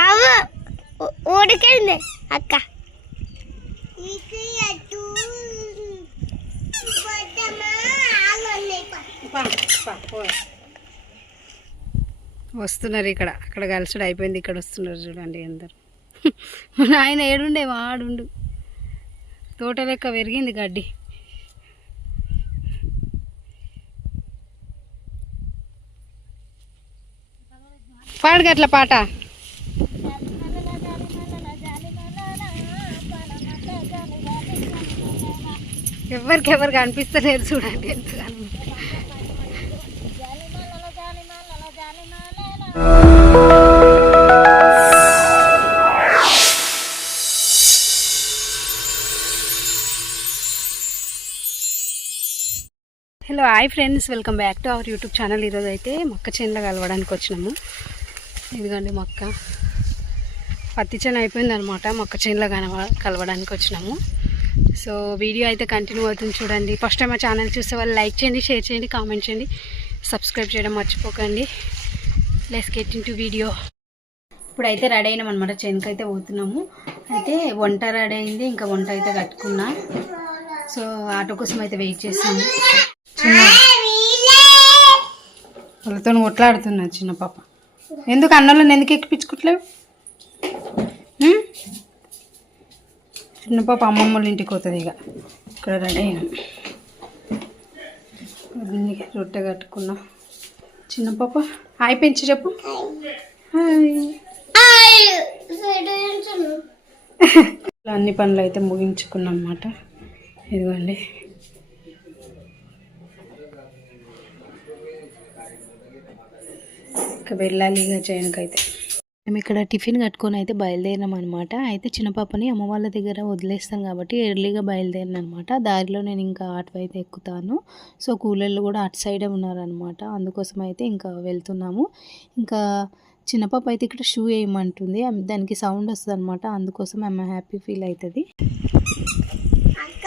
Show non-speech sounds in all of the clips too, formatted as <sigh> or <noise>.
అవు ఊడికింది అక్క వస్తున్నారు ఇక్కడ అక్కడ కలిసిడు అయిపోయింది ఇక్కడ వస్తున్నారు చూడండి అందరు మన ఆయన ఏడుండే వాడుండు తోట లెక్క పెరిగింది గడ్డి పాడు గట్ల పాట. ఎవరికి అనిపిస్తలేదు చూడండి ఎంతగానో. Hello hi friends welcome back to our YouTube channel ఈరోజు అయితే మొక్క చేనులో కలవడానికి వచ్చినాము. ఇదిగండి మొక్క. పత్తి చేను అయిపోయింది అనమాట మొక్క చేనులో కనవ కలవడానికి వచ్చినాము. సో వీడియో అయితే కంటిన్యూ అవుతుంది చూడండి. ఫస్ట్ టైం మా ఛానల్ చూసే వాళ్ళు లైక్ చేయండి షేర్ చేయండి కామెంట్ చేయండి. సబ్స్క్రైబ్ చేయడం మర్చిపోకండి. Let's get into video ఇప్పుడైతే రెడీ అయినాం అనమాట చేనుకి అయితే పోతున్నాము. అయితే వంట రెడీ అయింది. ఇంకా వంట అయితే కట్టుకున్నా. సో ఆటో కోసం అయితే వెయిట్ చేస్తాము వాళ్ళతో కొట్లాడుతున్నా చిన్న పాప. ఎందుకు అన్నంలో ఎందుకు ఎక్కిపించుకోవట్లేవు? చిన్న పాప అమ్మమ్మ వాళ్ళ ఇంటికి పోతుంది ఇక. ఇక్కడ రెడీ అయినా. దీనికి రొట్టె కట్టుకున్నా. చిన్న పాప హాయ్ పెంచి చెప్పు. <laughs> అన్ని పనులు అయితే ముగించుకున్నాం అన్నమాట. ఇదిగోండి. ఇక వెళ్ళాలి ఇక చేయనికైతే. మేము ఇక్కడ టిఫిన్ కట్టుకొని అయితే బయలుదేరినాం అనమాట అయితే చిన్న పాపని అమ్మ వాళ్ళ దగ్గర వదిలేస్తాం కాబట్టి ఎర్లీగా బయలుదేరిన అనమాట దారిలో నేను ఇంకా ఆటో అయితే ఎక్కుతాను. సో కూలర్లు కూడా అటు సైడే ఉన్నారనమాట అందుకోసం అయితే ఇంకా వెళ్తున్నాము. ఇంకా చిన్న పాప అయితే ఇక్కడ షూ వేయమంటుంది. దానికి సౌండ్ వస్తుంది అనమాట అందుకోసం ఆమె హ్యాపీ ఫీల్ అవుతుంది. అక్క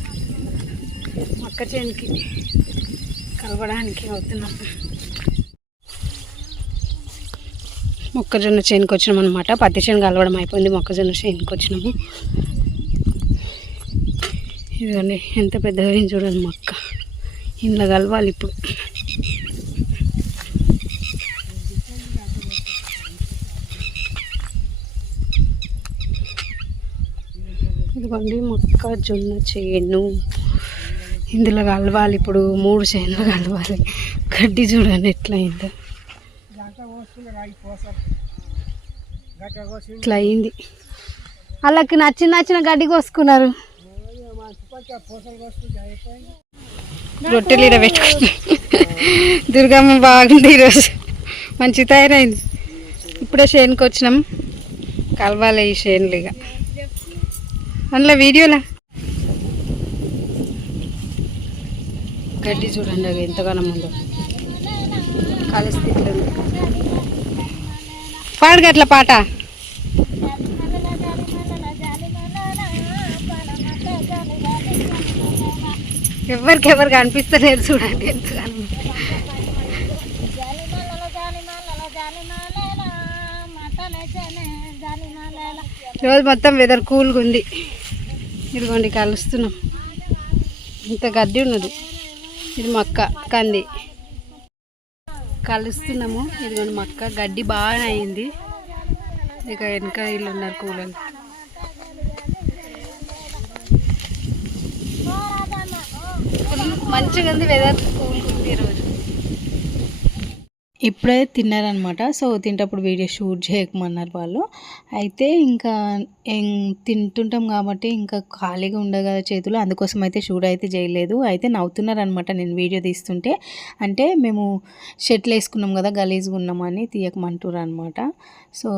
మొక్క చేనికి కలవడానికి అవుతున్నాం. మొక్కజొన్న చేనుకి వచ్చినాం అనమాట పత్తి చేను కలవడం అయిపోయింది. మొక్కజొన్న చేనుకి వచ్చినాము. ఇదిగోండి ఎంత పెద్దగా అయింది చూడండి మొక్క. ఇంట్లో కలవాలి ఇప్పుడు. ఇదిగోండి మొక్కజొన్న చేను. ఇందులో కలవాలి ఇప్పుడు మూడు చేనులు కలవాలి. గడ్డి చూడండి ఎట్లా అయిందో ఇట్లా అయింది. వాళ్ళకి నచ్చిన నచ్చిన గడ్డి కోసుకున్నారు. రొట్టెలు ఈడ పెట్టుకుంది దుర్గమ్మ బాగుంది ఈరోజు. మంచి తయారైంది. ఇప్పుడే షేన్కి వచ్చినాం కలవాలి ఈ చేనులు ఇక. అందులో వీడియోలా? గడ్డి చూడండి అవి ఎంతగానో ముందు. ఖాళీ పాడగట్ల పాట. ఎవరికెవరికి అనిపిస్తలేదు చూడండి ఎంతగానో రోజు మొత్తం వెదర్ కూల్గా ఉంది. ఇదిగోండి కలుస్తున్నాం. ఇంత గడ్డి ఉన్నది. ఇది మొక్క కంది. కలుస్తున్నాము. ఇదిగోండి మొక్క గడ్డి బాగా అయింది. ఇక వెనక వీళ్ళు ఉన్నారు కూలని మంచిగా ఉంది వెదర్ కూలుకుంది ఈరోజు ఇప్పుడే తిన్నారనమాట సో తింటప్పుడు వీడియో షూట్ చేయకమన్నారు వాళ్ళు. అయితే ఇంకా తింటుంటాం కాబట్టి ఇంకా ఖాళీగా ఉండగా చేతులు. అందుకోసం అయితే షూట్ అయితే చేయలేదు. అయితే నవ్వుతున్నారనమాట నేను వీడియో తీస్తుంటే. అంటే మేము షర్ట్లు వేసుకున్నాం కదా గలీజ్గా ఉన్నామని తీయకమంటారు అనమాట సో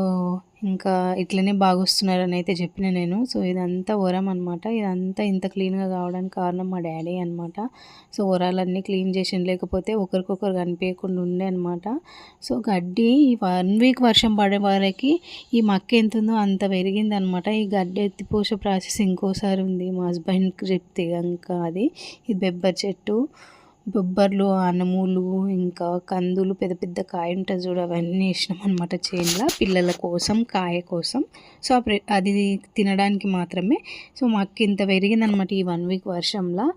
ఇంకా ఇట్లనే బాగా వస్తున్నారని అయితే చెప్పిన నేను. సో ఇదంతా ఒరం అనమాట ఇదంతా ఇంత క్లీన్గా కావడానికి కారణం మా డాడీ అనమాట సో ఒరాలన్నీ క్లీన్ చేసిన లేకపోతే ఒకరికొకరు కనిపించకుండా ఉండే అనమాట సో గడ్డి వన్ వీక్ వర్షం పడే వారికి ఈ మక్క ఎంత ఉందో అంత పెరిగింది అనమాట అనమాట ఈ గడ్డి ఎత్తిపోసే ప్రాసెస్ ఇంకోసారి ఉంది. మా హస్బెండ్కి చెప్తే ఇంకా అది. ఇది బెబ్బర్ చెట్టు. బొబ్బర్లు అనములు ఇంకా కందులు పెద్ద పెద్ద కాయ ఉంటుంది చూడు అవన్నీ వేసినాం అనమాట చేనులో. పిల్లల కోసం కాయ కోసం. సో అది తినడానికి మాత్రమే. సో మాకు ఇంత పెరిగిందనమాట ఈ వన్ వీక్ వర్షంలో.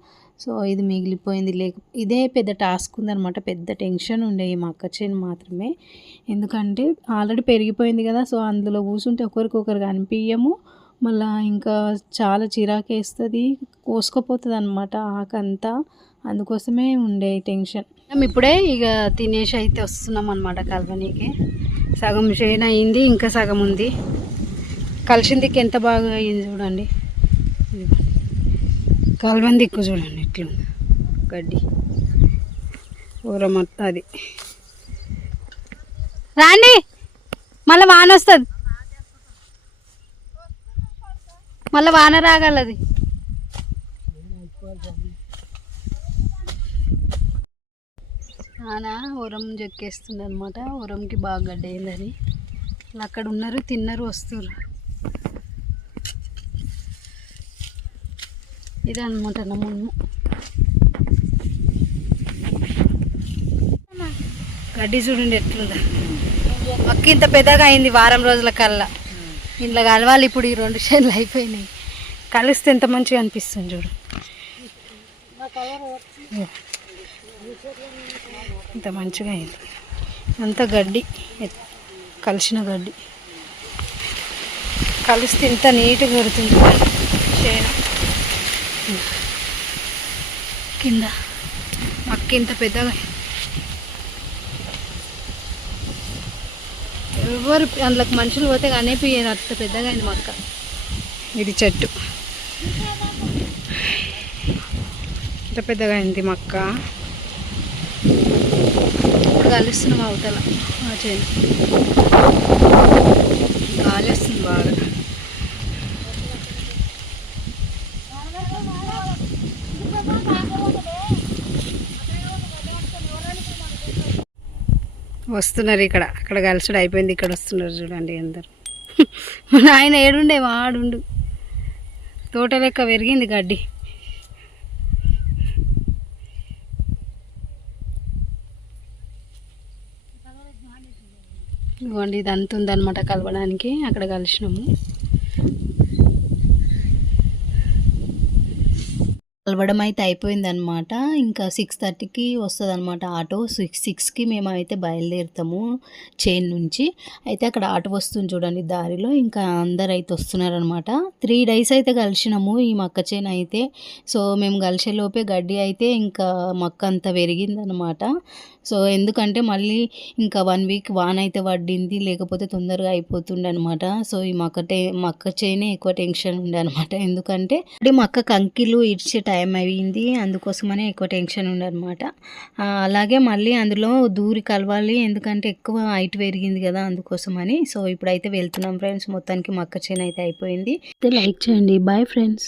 సో ఇది మిగిలిపోయింది. లేక ఇదే పెద్ద టాస్క్ ఉందనమాట పెద్ద టెన్షన్ ఉండే మా అక్క చేను మాత్రమే. ఎందుకంటే ఆల్రెడీ పెరిగిపోయింది కదా సో అందులో కూర్చుంటే ఒకరికొకరు కనిపించము మళ్ళీ ఇంకా చాలా చిరాకేస్తుంది కోసుకపోతుంది అనమాట ఆకంతా. అందుకోసమే ఉండే టెన్షన్. మేము ఇప్పుడే ఇక తినేసి అయితే వస్తున్నాం అనమాట కల్వనీకి సగం షేన్ అయింది ఇంకా సగం ఉంది. కలిసిందికి ఎంత బాగా అయింది చూడండి. కల్వని దిక్కు చూడండి ఎట్లుంది. గడ్డి. ఊర మొత్తం అది. రాండి మళ్ళీ వాన వస్తుంది. మళ్ళీ వాన రాగలది నాన్న ఉరం చెక్కేస్తుంది అనమాట ఉరంకి బాగా గడ్డ అయిందని. వాళ్ళు అక్కడ ఉన్నారు తిన్నారు వస్తారు ఇది అనమాట గడ్డి చూడండి ఎట్లుందా. మొక్క ఇంత పెద్దగా అయింది వారం రోజుల కల్లా. ఇంట్లో కలవాలి ఇప్పుడు ఈ రెండు షేర్లు అయిపోయినాయి. కలిస్తే ఎంత మంచిగా అనిపిస్తుంది చూడు. ఇంత మంచిగా అయింది. అంత గడ్డి కలిసిన గడ్డి. కలిస్తే ఇంత నీట్గా పెడుతుంది చేను. కింద. మక్క ఇంత పెద్దగా. ఎవరు అందులోకి మనుషులు పోతే కనిపించారు అంత పెద్దగా అయింది మక్క. ఇది చెట్టు. ఇంత పెద్దగా అయింది మక్క. ఇప్పుడు కలుస్తున్నాం అవతల. ఆ చేను గాలి వస్తుంది బాగా. వస్తున్నారు ఇక్కడ. అక్కడ కలిసిడు అయిపోయింది. ఇక్కడ వస్తున్నారు చూడండి అందరు. <laughs> మన ఆయన ఏడుండే వాడుండు తోట లెక్క పెరిగింది గడ్డి. ఇదిగోండి ఇది అంత ఉందన్నమాట కలవడానికి. అక్కడ కలిసినాము. కలవడం అయితే అయిపోయిందనమాట ఇంకా సిక్స్ థర్టీకి వస్తుంది అనమాట ఆటో. సిక్స్ సిక్స్కి మేము అయితే బయలుదేరుతాము చైన్ నుంచి. అయితే అక్కడ ఆటో వస్తుంది చూడండి దారిలో. ఇంకా అందరు అయితే వస్తున్నారనమాట త్రీ డేస్ అయితే కలిసినాము ఈ మక్క చేను అయితే. సో మేము కలిసే లోపే గడ్డి అయితే ఇంకా మక్క అంతా పెరిగిందనమాట సో ఎందుకంటే మళ్ళీ ఇంకా వన్ వీక్ వాన్ అయితే పడింది. లేకపోతే తొందరగా అయిపోతుండే అనమాట సో ఈ మక్క టే మక్క చైనే ఎక్కువ టెన్షన్ ఉండే అనమాట ఎందుకంటే మక్క కంకిలు ఇడ్చే టైం అయింది అందుకోసమనే ఎక్కువ టెన్షన్ ఉండనమాట. అలాగే మళ్ళీ అందులో దూరి కలవాలి. ఎందుకంటే ఎక్కువ హైట్ పెరిగింది కదా అందుకోసమని. సో ఇప్పుడైతే వెళ్తున్నాం ఫ్రెండ్స్. మొత్తానికి మక్క చేను అయితే అయిపోయింది. లైక్ చేయండి. Bye friends.